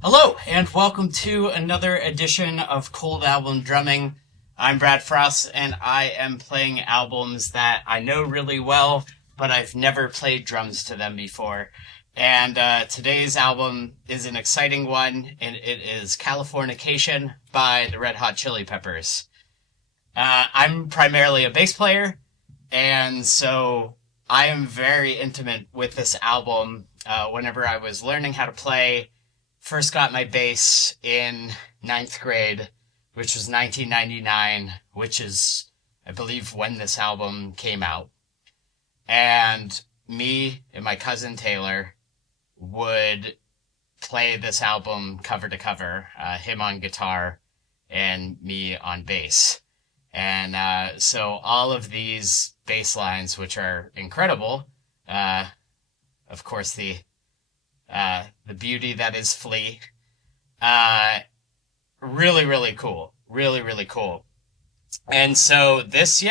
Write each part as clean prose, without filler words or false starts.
Hello, and welcome to another edition of Cold Album Drumming. I'm Brad Frost, and I am playing albums that I know really well, but I've never played drums to them before. And today's album is an exciting one, and it is Californication by the Red Hot Chili Peppers. I'm primarily a bass player, and so I am very intimate with this album. Whenever I was learning how to play, first got my bass in ninth grade, which was 1999, which is, I believe, when this album came out. And me and my cousin Taylor would play this album cover to cover, him on guitar and me on bass. And so all of these bass lines, which are incredible, of course, the beauty that is Flea. Really, really cool. Really, really cool. And so this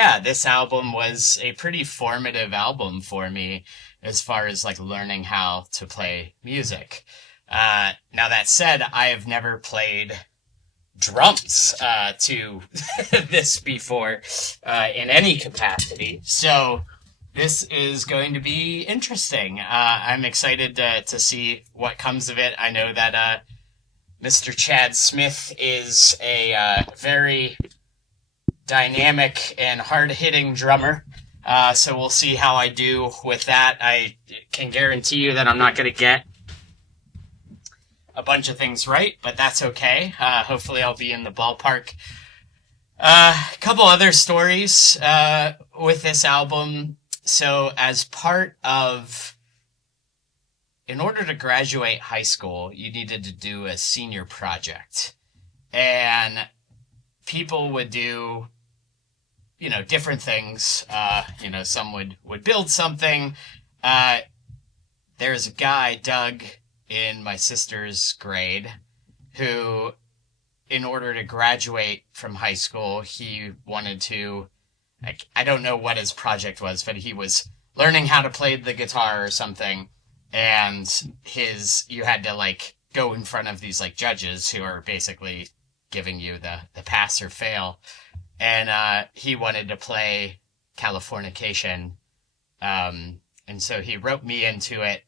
album was a pretty formative album for me as far as like learning how to play music. Now that said, I have never played drums to this before in any capacity. So this is going to be interesting. I'm excited to see what comes of it. I know that Mr. Chad Smith is a very dynamic and hard-hitting drummer. So we'll see how I do with that. I can guarantee you that I'm not going to get a bunch of things right, but that's okay. Hopefully I'll be in the ballpark. A couple other stories with this album. So in order to graduate high school, you needed to do a senior project. And people would do, different things. Some would build something. There's a guy, Doug, in my sister's grade, who, in order to graduate from high school, he wanted to, I don't know what his project was, but he was learning how to play the guitar or something. And you had to like go in front of these like judges who are basically giving you the pass or fail. And he wanted to play Californication. And so he wrote me into it,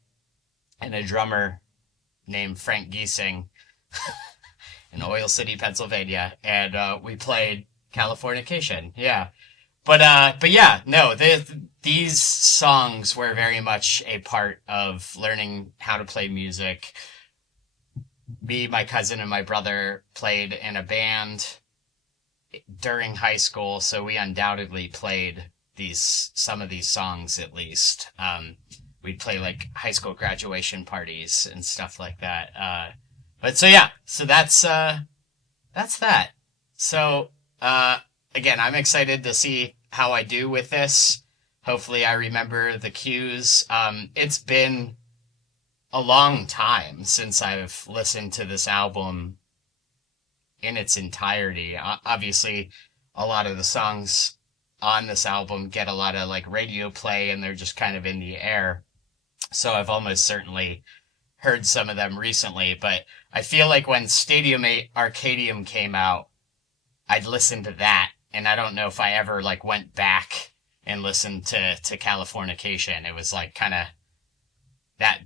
and a drummer named Frank Giesing in Oil City, Pennsylvania. And we played Californication. Yeah. But yeah, no, these songs were very much a part of learning how to play music. Me, my cousin, and my brother played in a band during high school, so we undoubtedly played some of these songs at least. We'd play like high school graduation parties and stuff like that. But so yeah, so that's that. So again, I'm excited to see how I do with this. Hopefully I remember the cues. It's been a long time since I've listened to this album in its entirety. Obviously, a lot of the songs on this album get a lot of like radio play, and they're just kind of in the air. So I've almost certainly heard some of them recently, but I feel like when Stadium 8 Arcadium came out, I'd listened to that, and I don't know if I ever like went back and listened to Californication. It was like kind of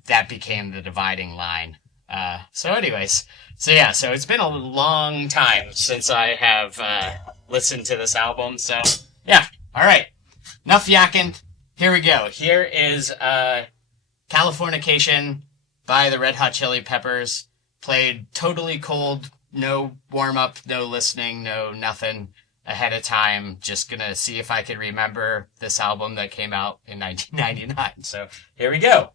that became the dividing line. So anyways, so it's been a long time since I have listened to this album. So yeah, all right, enough yakking. Here we go. Here is Californication by the Red Hot Chili Peppers. Played totally cold, no warm up, no listening, no nothing ahead of time. Just gonna see if I can remember this album that came out in 1999. So here we go.